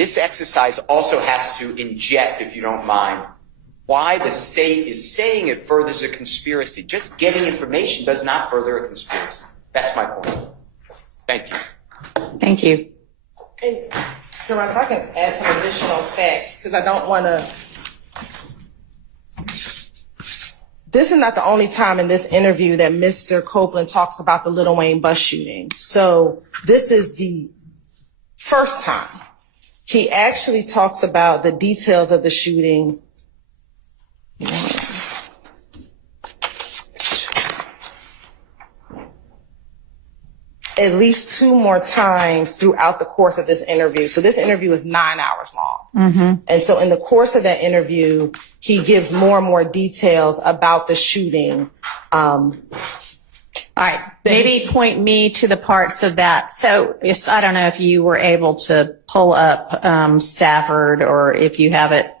this exercise also has to inject, if you don't mind, why the state is saying it furthers a conspiracy. Just getting information does not further a conspiracy. That's my point. Thank you. Thank you. And, Jerome, if I can add some additional facts, because I don't want to. This is not the only time in this interview that Mr. Copeland talks about the Lil Wayne bus shooting. So this is the first time. He actually talks about the details of the shooting. At least 2 more times throughout the course of this interview. So this interview is 9 hours long. Mm-hmm. And so in the course of that interview, he gives more and more details about the shooting. All right. Maybe point me to the parts of that. So I don't know if you were able to pull up Stafford, or if you have it,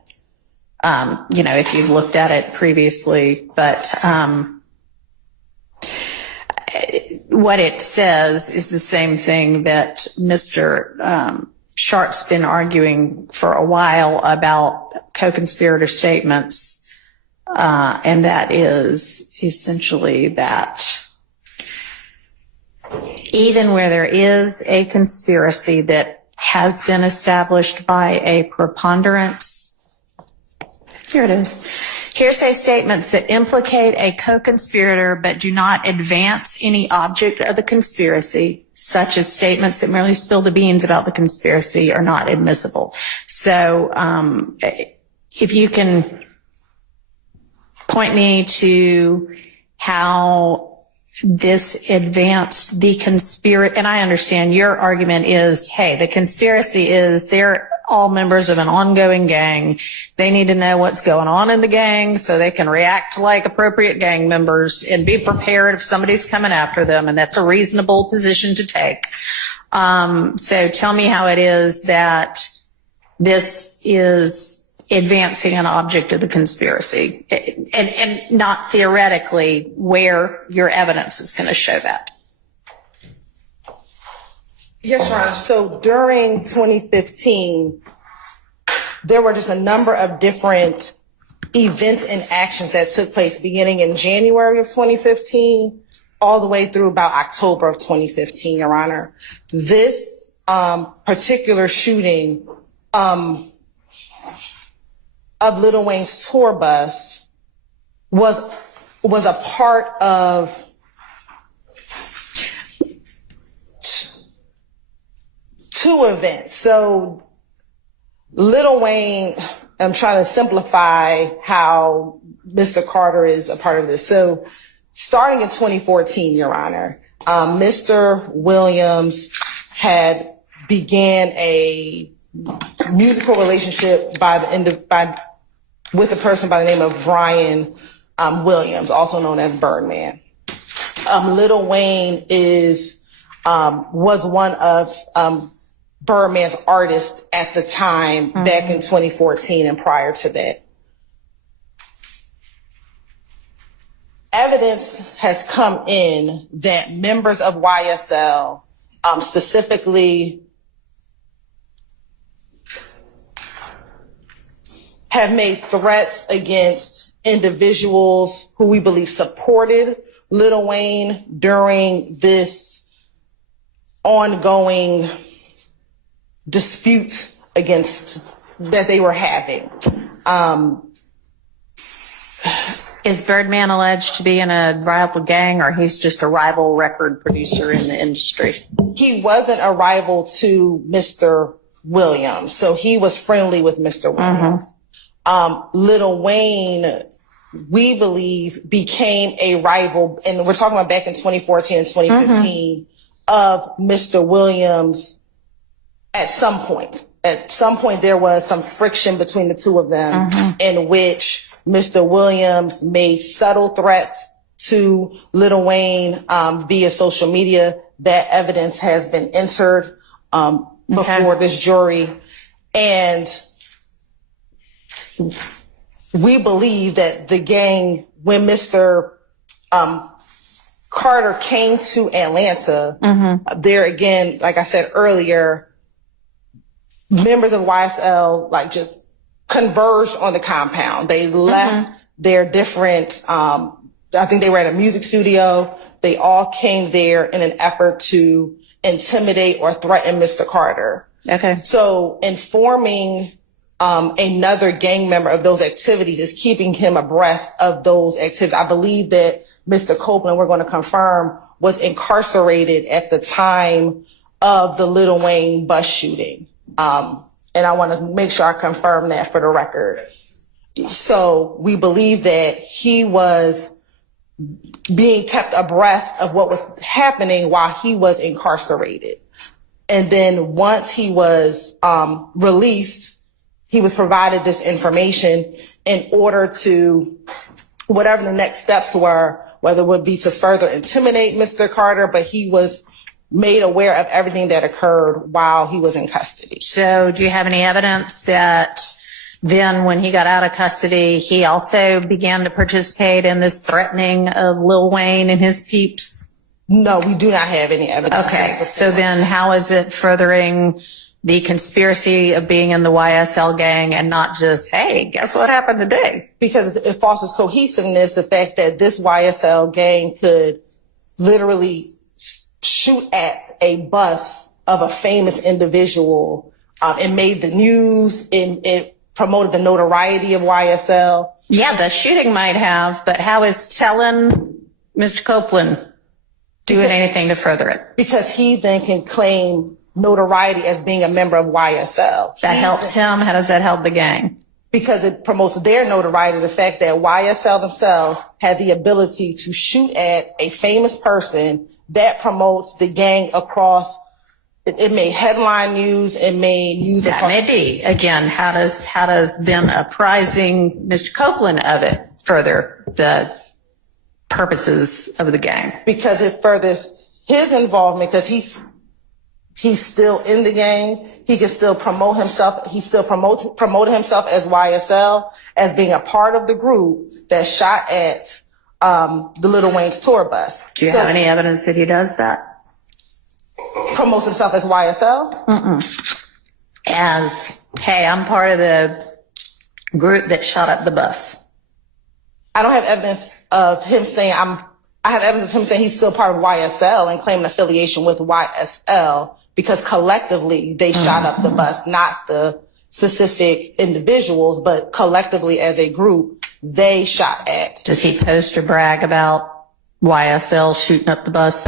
if you've looked at it previously, but what it says is the same thing that Mr. Sharp's been arguing for a while about co-conspirator statements, and that is essentially that even where there is a conspiracy that has been established by a preponderance, here it is, hearsay statements that implicate a co-conspirator but do not advance any object of the conspiracy, such as statements that merely spill the beans about the conspiracy, are not admissible. So if you can point me to how this advanced the conspiracy, and I understand your argument is, hey, the conspiracy is they're all members of an ongoing gang. They need to know what's going on in the gang so they can react like appropriate gang members and be prepared if somebody's coming after them. And that's a reasonable position to take. So tell me how it is that this is advancing an object of the conspiracy, and not theoretically where your evidence is going to show that. Yes, Your Honor. So during 2015, there were just a number of different events and actions that took place beginning in January of 2015 all the way through about October of 2015, Your Honor. This particular shooting of Lil Wayne's tour bus was a part of two events. So Lil Wayne, I'm trying to simplify how Mr. Carter is a part of this. So starting in 2014, Your Honor, Mr. Williams had began a musical relationship with a person by the name of Brian Williams, also known as Birdman. Lil Wayne was one of Birdman's artists at the time, back in 2014 and prior to that. Evidence has come in that members of YSL, specifically, have made threats against individuals who we believe supported Lil Wayne during this ongoing dispute that they were having. Is Birdman alleged to be in a rival gang, or he's just a rival record producer in the industry? He wasn't a rival to Mr. Williams, so he was friendly with Mr. Williams. Lil Wayne, we believe, became a rival, and we're talking about back in 2014 and 2015, of Mr. Williams at some point. At some point, there was some friction between the two of them in which Mr. Williams made subtle threats to Lil Wayne via social media. That evidence has been entered before this jury. And we believe that the gang, when Mr. Carter came to Atlanta, there again, like I said earlier, members of YSL like just converged on the compound. They left their different, I think they were at a music studio. They all came there in an effort to intimidate or threaten Mr. Carter. Okay. So informing another gang member of those activities is keeping him abreast of those activities. I believe that Mr. Copeland, we're going to confirm, was incarcerated at the time of the Lil Wayne bus shooting. And I want to make sure I confirm that for the record. So we believe that he was being kept abreast of what was happening while he was incarcerated. And then once he was released, he was provided this information in order to, whatever the next steps were, whether it would be to further intimidate Mr. Carter, but he was made aware of everything that occurred while he was in custody. So do you have any evidence that then when he got out of custody, he also began to participate in this threatening of Lil Wayne and his peeps? No, we do not have any evidence. Okay, so then how is it furthering the conspiracy of being in the YSL gang and not just, hey, guess what happened today? Because it fosters cohesiveness, the fact that this YSL gang could literally shoot at a bus of a famous individual. It made the news, it promoted the notoriety of YSL. Yeah, the shooting might have, but how is telling Mr. Copeland doing anything to further it? Because he then can claim notoriety as being a member of YSL. That helps him? How does that help the gang? Because it promotes their notoriety, the fact that YSL themselves had the ability to shoot at a famous person. That promotes the gang across. It made headline news. It made news. That may be. Again, how does then apprising Mr. Copeland of it further the purposes of the gang? Because it furthers his involvement, because he's still in the gang. He can still promote himself. He still promoted himself as YSL, as being a part of the group that shot at the Lil Wayne's tour bus. Do you have any evidence that he does that? Promotes himself as YSL? As, hey, I'm part of the group that shot up the bus. I don't have evidence of him saying I have evidence of him saying he's still part of YSL and claiming affiliation with YSL, because collectively they shot up the bus, not the specific individuals, but collectively as a group, they shot at. Does he post or brag about YSL shooting up the bus?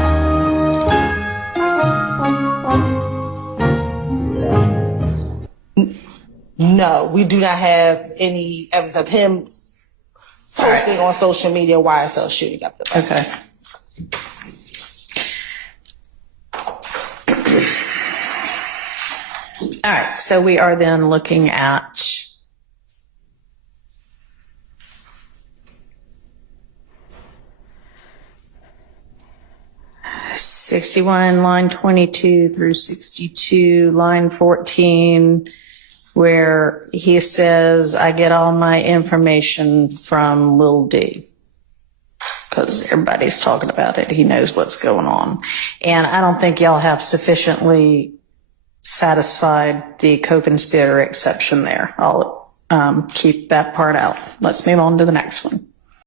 No, we do not have any evidence of him posting on social media YSL shooting up the bus. Okay. All right, so we are then looking at '61, line 22 through 62, line 14, where he says, I get all my information from Lil D. Because everybody's talking about it. He knows what's going on. And I don't think y'all have sufficiently satisfied the co-conspirator exception there. I'll keep that part out. Let's move on to the next one.